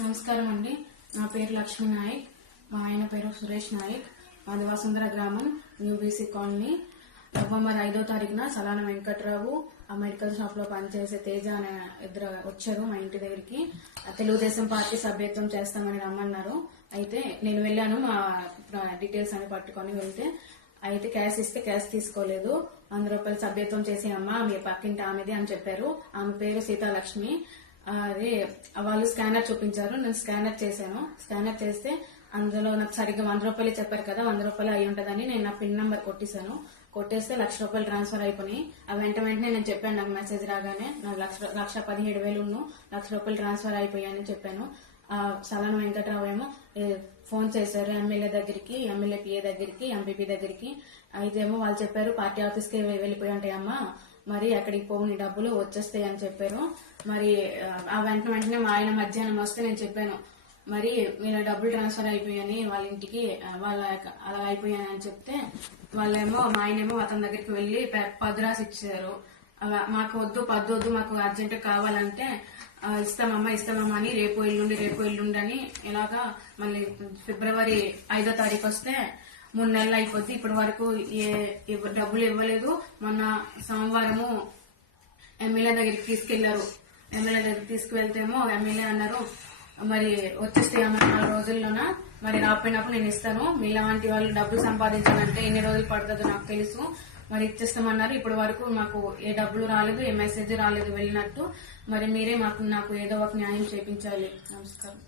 నమస్కారం అండి. నా పేరు లక్ష్మీ నాయక్, మా ఆయన పేరు సురేష్ నాయక్. మాది వసుంధర గ్రామం, న్యూ బీసీ కాలనీ. నవంబర్ 5వ తారీఖున సలాన వెంకట్రావు ఆ మెడికల్ షాప్ లో పనిచేసే తేజ అనే ఇద్దరు వచ్చారు మా ఇంటి దగ్గరికి. తెలుగుదేశం పార్టీ సభ్యత్వం చేస్తామని రమ్మన్నారు. అయితే నేను వెళ్ళాను, మా డీటెయిల్స్ అని పట్టుకొని వెళ్తే అయితే క్యాష్ ఇస్తే క్యాష్ తీసుకోలేదు. 100 రూపాయలు సభ్యత్వం చేసి అమ్మ మీ పక్కింటి ఆమెది అని చెప్పారు. ఆమె పేరు సీతాలక్ష్మి. అదే వాళ్ళు స్కానర్ చూపించారు, నేను స్కానర్ చేశాను. స్కానర్ చేస్తే అందులో నాకు సరిగ్గా 100 రూపాయలు చెప్పారు కదా, 100 రూపాయలు అయి ఉంటదని నేను నా పిన్ నంబర్ కొట్టేశాను. కొట్టేస్తే 1,00,000 రూపాయలు ట్రాన్స్ఫర్ అయిపోయి వెంటనే నేను చెప్పాను. నాకు మెసేజ్ రాగానే నాకు 1,17,000 1,00,000 రూపాయలు ట్రాన్స్ఫర్ అయిపోయాయని చెప్పాను. సలాన వెంకట్రావు ఏమో ఫోన్ చేశారు ఎమ్మెల్యే దగ్గరికి, ఎమ్మెల్యే పిఏ దగ్గరికి, ఎంపీపీ దగ్గరికి. అయితే ఏమో వాళ్ళు చెప్పారు పార్టీ ఆఫీస్ కి వెళ్ళిపోయి ఉంటాయమ్మా, మరి అక్కడికి పోని డబ్బులు వచ్చేస్తాయి అని చెప్పారు. మరి ఆ వెంటనే మా ఆయన మధ్యాహ్నం వస్తే నేను చెప్పాను మరి మీరు డబ్బులు ట్రాన్స్ఫర్ అయిపోయాయని వాళ్ళ ఇంటికి, వాళ్ళ అలా అయిపోయాయని అని చెప్తే వాళ్ళేమో మా ఆయనేమో అతని దగ్గరికి వెళ్లి పద్దు రాసి ఇచ్చారు. మాకు వద్దు పద్దు వద్దు, మాకు అర్జెంట్ కావాలంటే ఇస్తామమ్మా అని రేపు ఎల్లుండి అని ఇలాగా మళ్ళీ ఫిబ్రవరి 5వ తారీఖు వస్తే 3 నెలలు అయిపోద్ది. ఇప్పటి వరకు డబ్బులు ఇవ్వలేదు. మొన్న సోమవారము ఎమ్మెల్యే దగ్గరికి తీసుకెళ్లారు. ఎమ్మెల్యే దగ్గరికి తీసుకువెళ్తేమో ఎమ్మెల్యే అన్నారు మరి వచ్చేస్తాయమ్మ 4 రోజుల్లోన, మరి రాకపోయినప్పుడు నేను ఇస్తాను. మీలాంటి వాళ్ళు డబ్బులు సంపాదించాలంటే ఎన్ని రోజులు పడుతుందో నాకు తెలుసు, మరి ఇచ్చేస్తామన్నారు. ఇప్పటి వరకు మాకు ఏ డబ్బులు రాలేదు, ఏ మెసేజ్ రాలేదు వెళ్ళినట్టు. మరి మీరే నాకు ఏదో ఒక న్యాయం చేయించాలి. నమస్కారం.